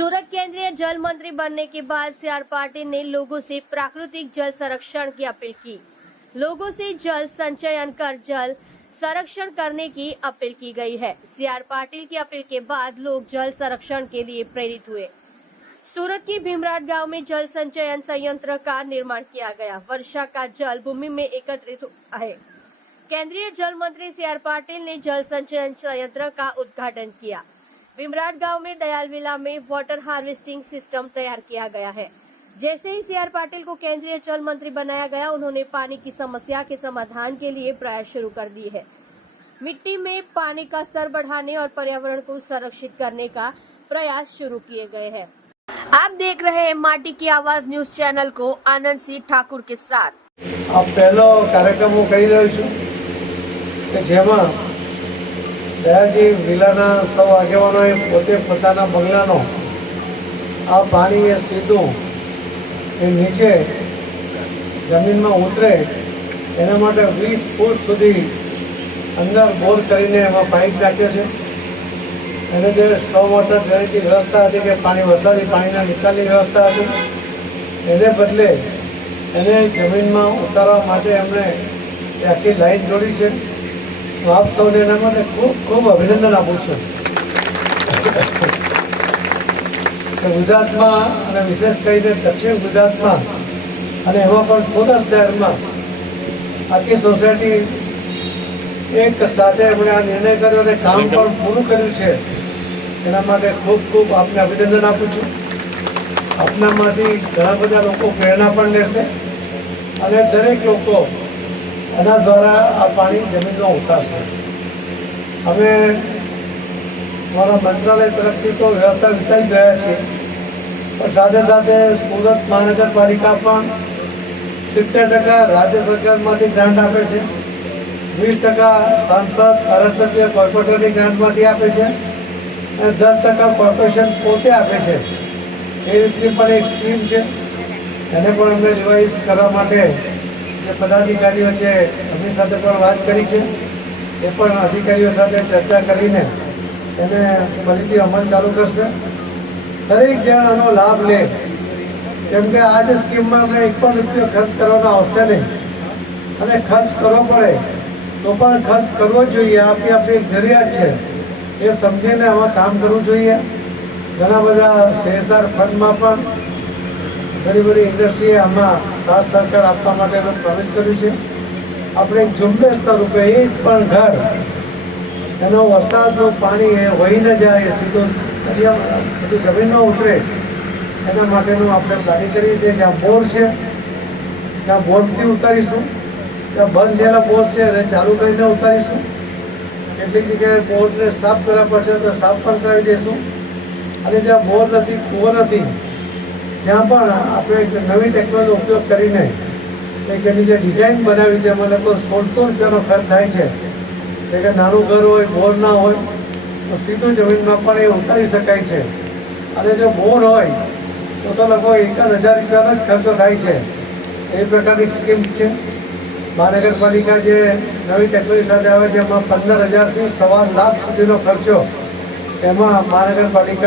सूरत केंद्रीय जल मंत्री बनने के बाद सीआर पाटिल ने लोगों से प्राकृतिक जल संरक्षण की अपील की। लोगों से जल संचयन कर जल संरक्षण करने की अपील की गई है। सीआर पाटिल की अपील के बाद लोग जल संरक्षण के लिए प्रेरित हुए। सूरत के भीमराट गांव में जल संचयन संयंत्र का निर्माण किया गया। वर्षा का जल भूमि में एकत्रित है। केंद्रीय जल मंत्री सीआर पाटिल ने जल संचयन संयंत्र का उद्घाटन किया। भीमराट गांव में दयाल विला में वाटर हार्वेस्टिंग सिस्टम तैयार किया गया है। जैसे ही सीआर पाटिल को केंद्रीय जल मंत्री बनाया गया, उन्होंने पानी की समस्या के समाधान के लिए प्रयास शुरू कर दिए हैं। मिट्टी में पानी का स्तर बढ़ाने और पर्यावरण को संरक्षित करने का प्रयास शुरू किए गए हैं। आप देख रहे हैं माटी की आवाज न्यूज चैनल को आनंद सिंह ठाकुर के साथ। आप पहलो कार्यक्रम હું કરી રહ્યો છું કે જેમાં દયાજી વિલાના સૌ આગેવાનોએ પોતે પોતાના બંગલાનો આ પાણી એ સીધું એ નીચે જમીનમાં ઉતરે એના માટે 20 ફૂટ સુધી અંદર બોર કરીને એમાં પાઇપ નાખ્યો છે। એને જે સ્ટોમ વોટર ડ્રેનેજની વ્યવસ્થા હતી કે પાણી વરસાદી પાણીના નિકાલની વ્યવસ્થા હતી, એને બદલે એને જમીનમાં ઉતારવા માટે એમણે આખી લાઈન જોડી છે। હું આપ સૌને એના માટે ખૂબ ખૂબ અભિનંદન આપું છું। ગુજરાતમાં અને વિશેષ કરીને દક્ષિણ ગુજરાતમાં અને એમાં પણ સુરત શહેરમાં આખી સોસાયટી એક સાથે એમણે આ નિર્ણય કર્યો અને કામ પણ પૂરું કર્યું છે। એના માટે ખૂબ ખૂબ આપને અભિનંદન આપું છું। આપનામાંથી ઘણા બધા લોકો પ્રેરણા પણ લેશે અને દરેક લોકો એના દ્વારા આ પાણી જમીનમાં ઉતારશે। અમે મારા મંત્રાલય તરફથી તો વ્યવસ્થા વિચારી ગયા છીએ, પણ સાથે સાથે સુરત મહાનગરપાલિકા પણ 70% રાજ્ય સરકારમાંથી ગ્રાન્ટ આપે છે, 20% સાંસદ ધારાસભ્ય કોર્પોરેટરની ગ્રાન્ટમાંથી આપે છે અને 10% કોર્પોરેશન પોતે આપે છે। એ રીતની પણ એક સ્કીમ છે, એને પણ અમે રિવાઇઝ કરવા માટે જે પદાધિકારીઓ છે એમની સાથે પણ વાત કરી છે। એ પણ અધિકારીઓ સાથે ચર્ચા કરીને એને ફરીથી અમલ ચાલુ કરશે। દરેક જણ આનો લાભ લે, કેમ કે આ જે સ્કીમમાં અમને એક પણ રૂપિયો ખર્ચ કરવાનો આવશે નહીં અને ખર્ચ કરવો પડે તો પણ ખર્ચ કરવો જોઈએ। આપણી એક જરૂરિયાત છે, એ સમજીને આમાં કામ કરવું જોઈએ। ઘણા બધા શેરદાર ફંડમાં પણ ઘણી બધી ઇન્ડસ્ટ્રીએ આમાં સાથ સહકાર આપવા માટેનો પ્રવેશ કર્યું છે। આપણે એક ઝુંબેશ સ્વરૂપે એક પણ ઘર એનો વરસાદનું પાણી એ વહી ન જાય, સીધું જમીનમાં ઉતરે એના માટેનું આપણે પ્લાનિંગ કરીએ છીએ। જ્યાં બોર છે ત્યાં બોરથી ઉતારીશું, ત્યાં બંધ થયેલા બોર છે એને ચાલુ કરીને ઉતારીશું। કેટલીક જગ્યાએ બોરને સાફ કરવા પડશે તો સાફ પણ કરી દઈશું અને જ્યાં બોર નથી, કૂવો નથી, ત્યાં પણ આપણે એક નવી ટેકનોલોજીનો ઉપયોગ કરીને એક એની જે ડિઝાઇન બનાવી છે, એમાં લગભગ 1600 રૂપિયાનો ખર્ચ થાય છે। એટલે કે નાનું ઘર હોય, બોર ના હોય તો સીધું જમીનમાં પણ એ ઉતારી શકાય છે અને જો બોર હોય તો લગભગ 1000 રૂપિયાનો જ ખર્ચો થાય છે। એ પ્રકારની સ્કીમ છે। મહાનગરપાલિકા જે નવી ટેકનોલોજી સાથે આવે છે એમાં 15,000 થી 1.25 લાખ સુધીનો ખર્ચો એમાં મહાનગરપાલિકા